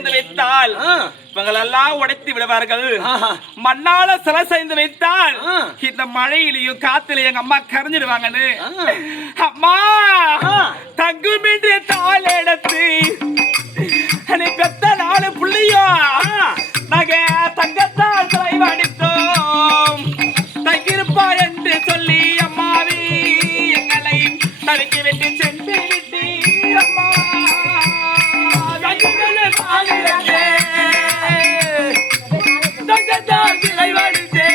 செய்து வைத்தால் இவங்களெல்லாம் உடைத்து விடுவார்கள். மண்ணால சிலை செய்து வைத்தால் இந்த மழையிலையும் காத்திலையும் எங்க அம்மா கரைஞ்சிடுவாங்கன்னு அம்மா தங்குமின்றி தாள் எடுத்து பெத்த 4 புள்ளியோ நாங்க தங்கத்தால் சிலை வடித்தோம். தங்கிருப்பா என்று சொல்லி அம்மாவி எங்களை தடுக்கி விட்டு சென்று விட்டு அம்மா தங்கத்தால் சிலை வடித்தே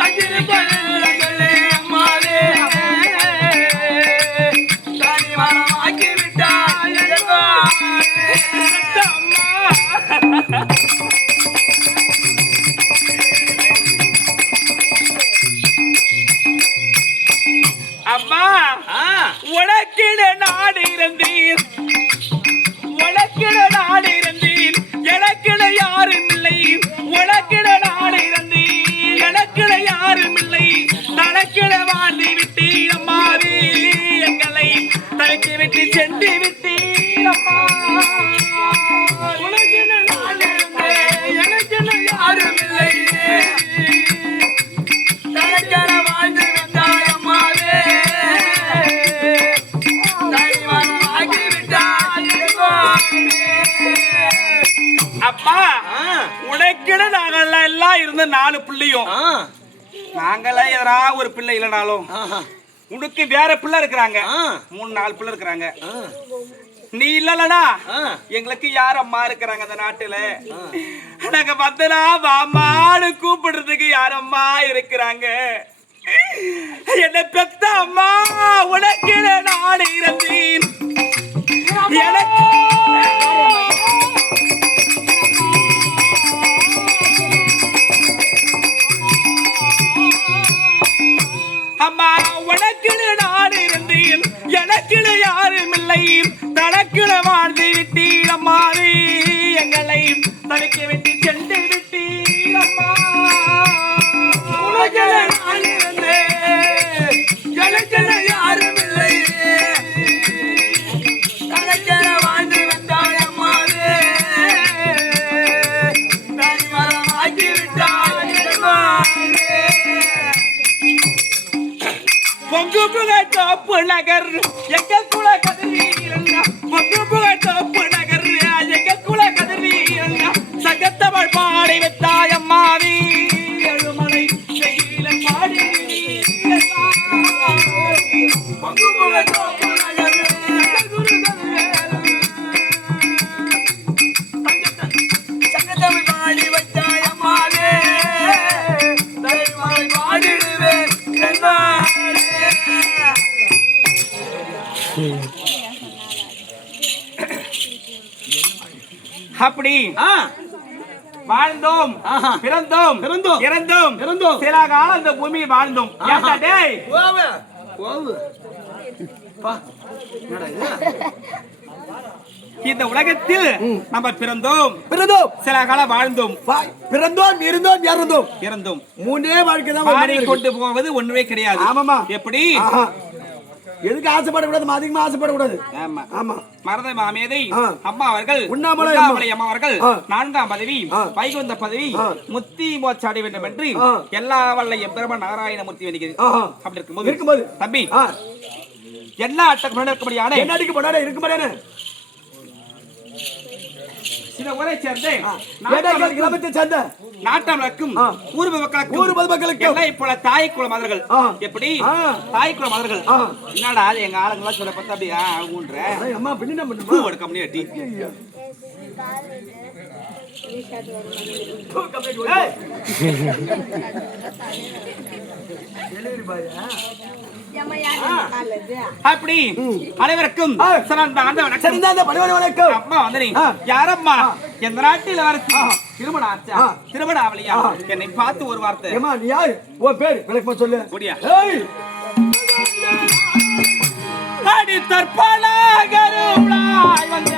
தங்கிருப்பா அம்மாவே ஆக்கி விட்டாய் அம்மா உனக்கிட நாடு இருந்தீர் உனக்கிட நாடு இருந்தீர் எனக்கிட யாரும் இல்லை. உனக்கிட நாடு இருந்தீர் எனக்கிட யாரும் இல்லை. தனக்கிட வாழ்ந்து விட்டீர் அம்மாவே எங்களை தனக்கு விட்டு சென்று விட்டீர் அம்மா. உனக்கிட நாடு இருந்தேன் எனக்கிட யாரும் இல்லை. தனக்கிட வாழ்ந்து விட்டாய் அம்மாவே அப்பா உனக்கிட நாங்கள் எல்லாம் இருந்த 4 பிள்ளையும் நாங்களே எதனா ஒரு பிள்ளை இல்லைனாலும் உனக்கு வேற பிள்ளை இருக்கிறாங்க. 3-4 பிள்ளை இருக்கிறாங்க. நீ இல்லலடா எங்களுக்கு யார் அம்மா இருக்கிறாங்க அந்த நாட்டுல? நாங்க வந்தனா வாமாடு கூப்பிடுறதுக்கு யார் அம்மா இருக்கிறாங்க? என்ன பெத்த அம்மா உனக்கிட நாடு இருந்தேன் எனக்கு அம்மா உனக்கிட நாடு இருந்தேன் எனக்கிட யாரும் இல்லை. தனக்கிட வாழ்ந்து விட்டீர் அம்மாவே எங்களை தனக்கு விட்டு சென்று விட்டீர் அம்மா. உனக்கிட நாடு இருந்தேன் எனக்கிட யாரும் இல்லை. தனக்கிட வாழ்ந்து விட்டாய் அம்மாவே தனிமரம் ஆக்கி விட்டாய் அம்மாவே. பொங்கு புகை தோப்பு நகர் எங்க குல கதிரீரங்க பொங்கு புகை தோப்பு நகர் எங்க குல கதிரீரங்க சங்கத்தமிழ் பாடி விட்டாய் அம்மாவி எழுமலை செய்யல பாடி பொங்கு புகை தோப்பு நகர் சங்கத்தமிழ் பாடி விட்டாய் அம்மாவே தலைமலை பாடிடுவேன் என்ன அப்படி வாழ்ந்தோம் பிறந்தோம் இறந்தோம் சில காலம் அந்த பூமியை வாழ்ந்தோம். இந்த உலகத்தில் நம்ம பிறந்தோம் சில காலம் வாழ்ந்தோம் இருந்தோம் இறந்தோம் 3 வாழ்க்கை தான். கொண்டு போவது ஒண்ணுமே கிடையாது. ஆமாமா. எப்படி எதுக்கு ஆசைப்படக்கூடாது? அதிகமா ஆசைப்படக்கூடாது. ஆமா. மருத மாமேதை அம்மா அவர்கள் உண்ணாமலை அம்மா அவர்கள் 4ஆம் பதவி வைகுந்த பதவி முத்தி மோட்சாடி வேண்டும் என்று எல்லா வல்ல எம்பெருமான் நாராயணமூர்த்தி வேண்டியது. அப்படி இருக்கும்போது தம்பி எல்லா அட்டக்கு முன்னாடி என்ன அடிக்க போனாரு இருக்க மாட்டானே சில ஊரை சேர்ந்து கிராமத்தை சேர்ந்த நாட்டாமலுக்கும் ஊர் மக்களுக்கும் எல்லாம் இப்ப தாய் குல மதர்கள். எப்படி தாய் குல மதர்கள்? என்னடா எங்க ஆளுங்கெல்லாம் சொல்ல பார்த்தா அப்படியே ஆகுன்ற அம்மா பின்ன பூ எடுக்க முடியாட்டி அப்படி அனைவருக்கும் அம்மா வந்து யாரம்மா எந்த நாட்டில் திருமணம் ஆச்சா திருமணம் ஆவலையா என்னை பார்த்து ஒரு வார்த்தை நீ யாரு உன் பேரு விளக்கமா சொல்லு முடியா அடி தற்பனாகருளாய் வந்த